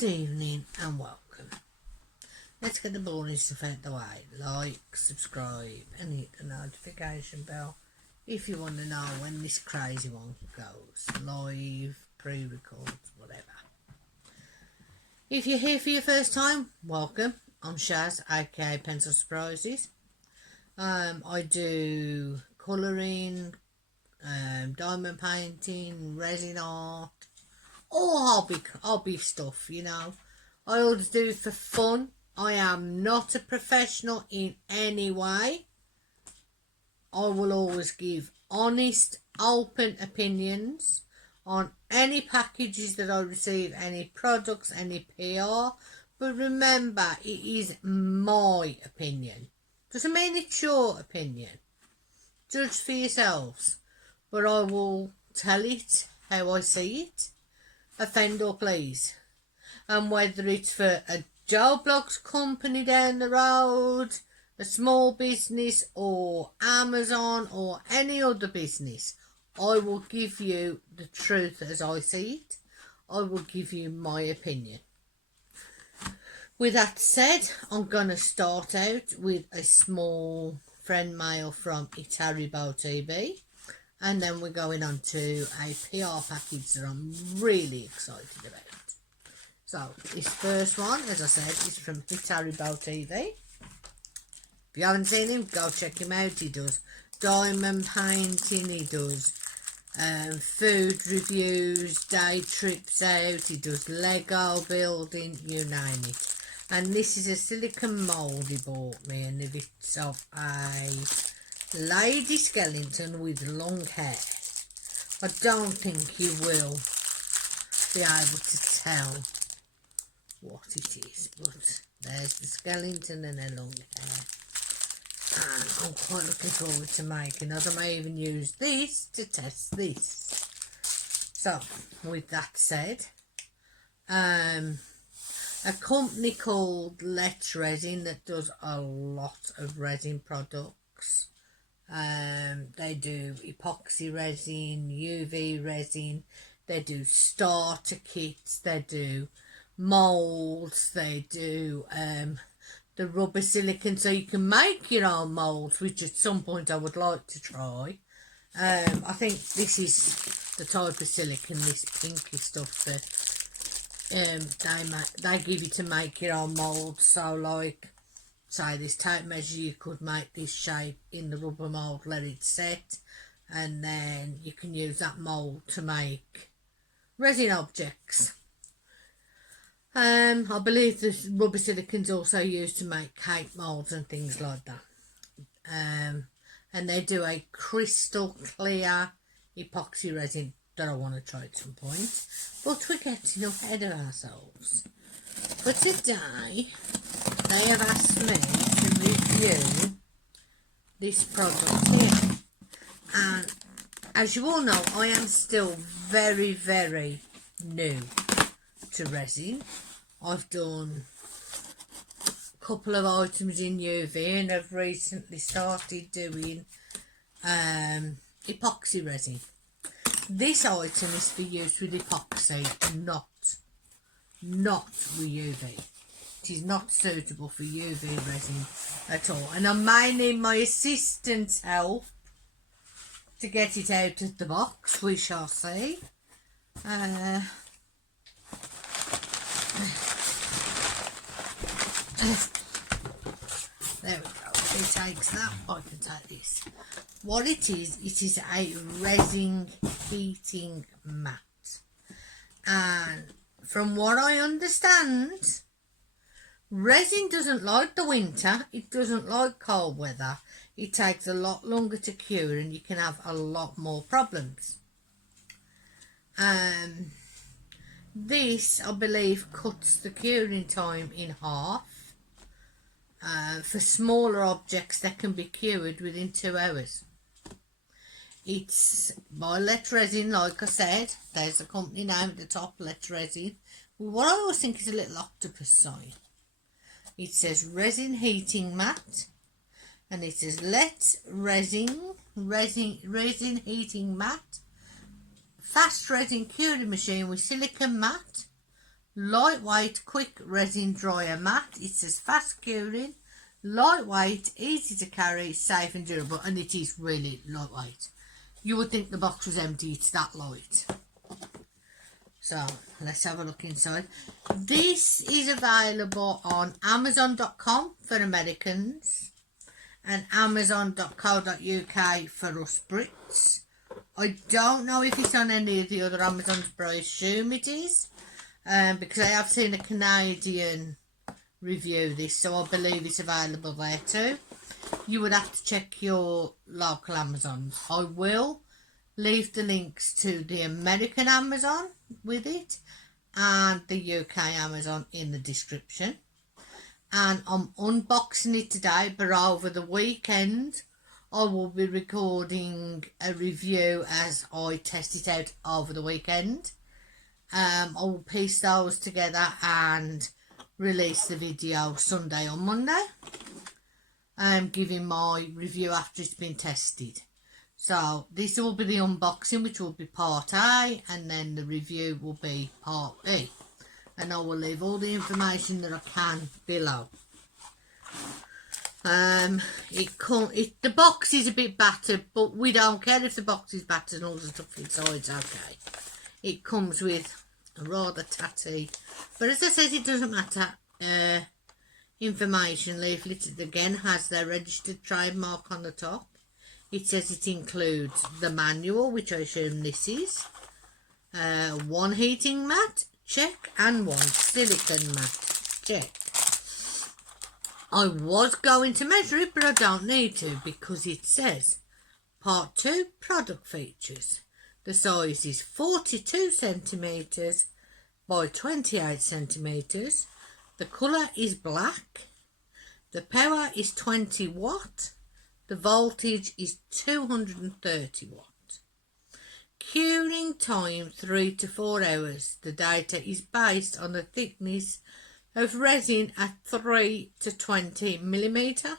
Good evening and welcome. Let's get the boring stuff out the way. Like, subscribe and hit the notification bell if you want to know when this crazy one goes live, pre-records, whatever. If you're here for your first time, welcome. I'm Shaz, aka Pencil Surprises. I do colouring, diamond painting, resin art, all hobby stuff, you know. I always do it for fun. I am not a professional in any way. I will always give honest, open opinions on any packages that I receive, any products, any PR. But remember, it is my opinion. Doesn't mean it's your opinion. Judge for yourselves. But I will tell it how I see it. Offend or please. And whether it's for a Joe Blogs company down the road, a small business, or Amazon, or any other business, I will give you the truth as I see it. I will give you my opinion. With that said, I'm going to start out with a small friend mail from Itaribo TV. And then we're going on to a PR package that I'm really excited about. So, this first one, as I said, is from Itaribo TV. If you haven't seen him, go check him out. He does diamond painting, he does food reviews, day trips out, he does Lego building, you name it. And this is a silicone mould he bought me, and it's of a lady skeleton with long hair. I don't think you will be able to tell what it is, but there's the skeleton and her long hair. And I'm quite looking forward to making it. I may even use this to test this. So, with that said, a company called Let's Resin that does a lot of resin products. They do epoxy resin, UV resin, they do starter kits, they do moulds, they do the rubber silicone so you can make your own moulds, which at some point I would like to try. I think this is the type of silicone, this pinky stuff that they give you to make your own moulds. So like, say this tape measure, you could make this shape in the rubber mould, let it set, and then you can use that mould to make resin objects. I believe the rubber silicone's also used to make cake moulds and things like that. And they do a crystal clear epoxy resin that I want to try at some point. But we're getting ahead of ourselves. For today, they have asked me to review this product here. And as you all know, I am still very, very new to resin. I've done a couple of items in UV, and I've recently started doing epoxy resin. This item is for use with epoxy, not with UV. It is not suitable for UV resin at all, and I may need my assistant's help to get it out of the box. We shall see. There we go. He takes that. I can take this. What it is a resin heating mat. And from what I understand, resin doesn't like the winter. It doesn't like cold weather. It takes a lot longer to cure, and you can have a lot more problems. This, I believe, cuts the curing time in half. For smaller objects that can be cured within 2 hours. It's by Let's Resin, like I said. There's the company name at the top, Let's Resin. What I always think is a little octopus sign. It says resin heating mat, and it says Let's resin heating mat, fast resin curing machine with silicone mat, lightweight, quick resin dryer mat. It says fast curing, lightweight, easy to carry, safe and durable, and it is really lightweight. You would think the box was empty, it's that light. So let's have a look inside. This is available on Amazon.com for Americans and Amazon.co.uk for us Brits. I don't know if it's on any of the other Amazons, but I assume it is, because I have seen a Canadian review this, so I believe it's available there too. You would have to check your local Amazons. I will leave the links to the American Amazon with it and the UK Amazon in the description. And I'm unboxing it today, but over the weekend I will be recording a review as I test it out over the weekend. I will piece those together and release the video Sunday or Monday. I'm giving my review after it's been tested. So this will be the unboxing, which will be part A, and then the review will be part B. And I will leave all the information that I can below. The box is a bit battered, but we don't care if the box is battered and all the stuff inside's okay. It comes with a rather tatty, but as I said, it doesn't matter. Information leaflet again has their registered trademark on the top. It says it includes the manual, which I assume this is, one heating mat, check, and one silicone mat, check. I was going to measure it, but I don't need to because it says part 2 product features. The size is 42 centimetres by 28 centimetres. The colour is black. The power is 20 watt. The voltage is 230 watt. Curing time 3 to 4 hours. The data is based on the thickness of resin at 3 to 20 millimetre,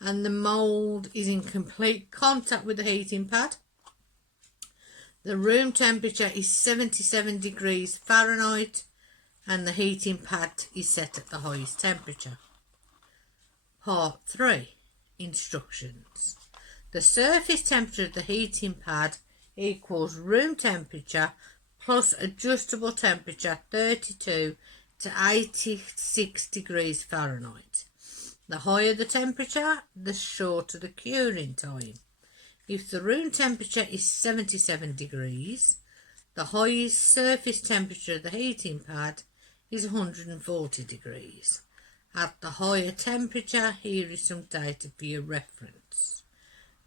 and the mould is in complete contact with the heating pad. The room temperature is 77 degrees Fahrenheit and the heating pad is set at the highest temperature. Part 3. Instructions. The surface temperature of the heating pad equals room temperature plus adjustable temperature 32 to 86 degrees Fahrenheit. The higher the temperature, the shorter the curing time. If the room temperature is 77 degrees, the highest surface temperature of the heating pad is 140 degrees. At the higher temperature, here is some data for your reference.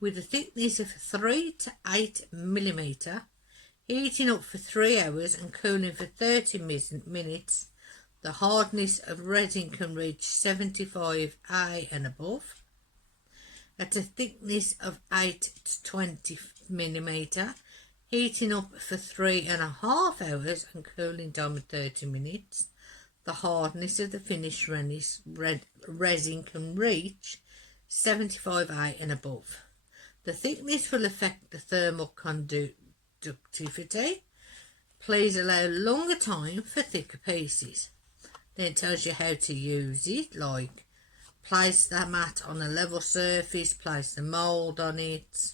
With a thickness of 3 to 8 millimetre, heating up for 3 hours and cooling for 30 minutes, the hardness of resin can reach 75A and above. At a thickness of 8 to 20 millimetre, heating up for 3.5 hours and cooling time of 30 minutes, the hardness of the finished resin can reach 75A and above. The thickness will affect the thermal conductivity. Please allow longer time for thicker pieces. Then it tells you how to use it, like place the mat on a level surface, place the mould on it,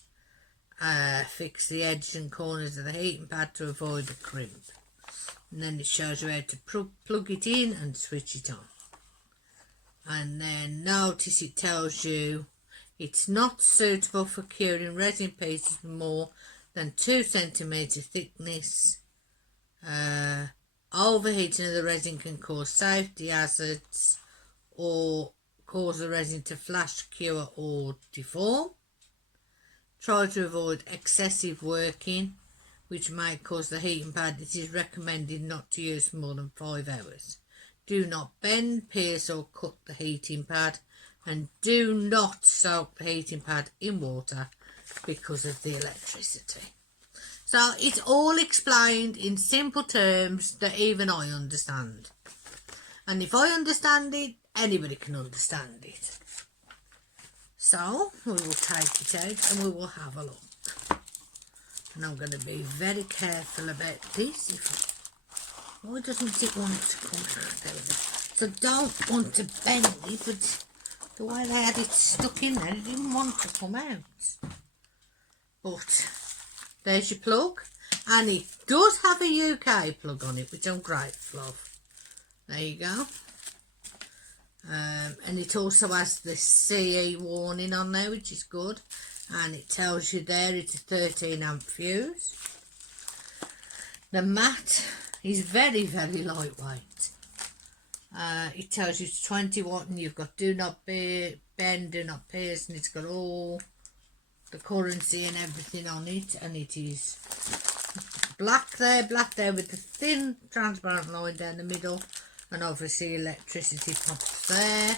fix the edges and corners of the heating pad to avoid a crimp. And then it shows you how to plug it in and switch it on. And then notice it tells you it's not suitable for curing resin pieces more than 2 centimetre thickness. Overheating of the resin can cause safety hazards or cause the resin to flash, cure or deform. Try to avoid excessive working, which may cause the heating pad. It is recommended not to use for more than 5 hours. Do not bend, pierce or cut the heating pad, and do not soak the heating pad in water because of the electricity. So it's all explained in simple terms that even I understand. And if I understand it, anybody can understand it. So we will take it out and we will have a look. And I'm going to be very careful about this. Why doesn't it want to come out? There we go. So don't want to bend it, but the way they had it stuck in there, it didn't want to come out. But there's your plug, and it does have a UK plug on it, which I'm grateful of. There you go. And it also has the CE warning on there, which is good, and it tells you there it's a 13 amp fuse. The mat is very, very lightweight. It tells you it's 20 watt, and you've got do not bend, do not pierce, and it's got all the currency and everything on it, and it is black there with the thin transparent line down the middle, and obviously electricity pops there.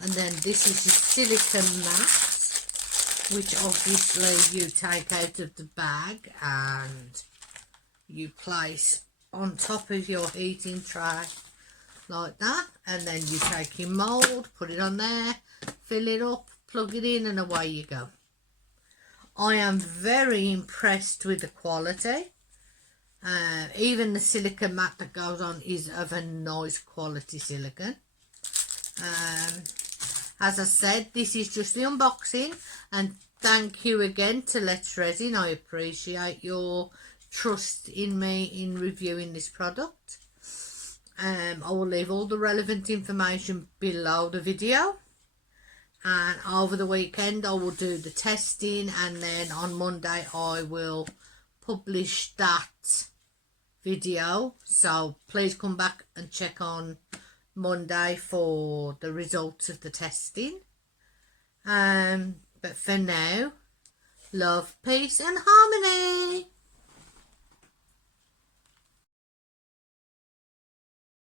And then this is your silicone mat, which obviously you take out of the bag and you place on top of your heating tray like that, and then you take your mould, put it on there, fill it up, plug it in, and away you go. I am very impressed with the quality. Even the silicone mat that goes on is of a nice quality silicone. As I said, this is just the unboxing, and thank you again to Let's Resin. I appreciate your trust in me in reviewing this product. I will leave all the relevant information below the video, and over the weekend I will do the testing, and then on Monday I will publish that video, so please come back and check on Monday for the results of the testing. But for now, love, peace and harmony.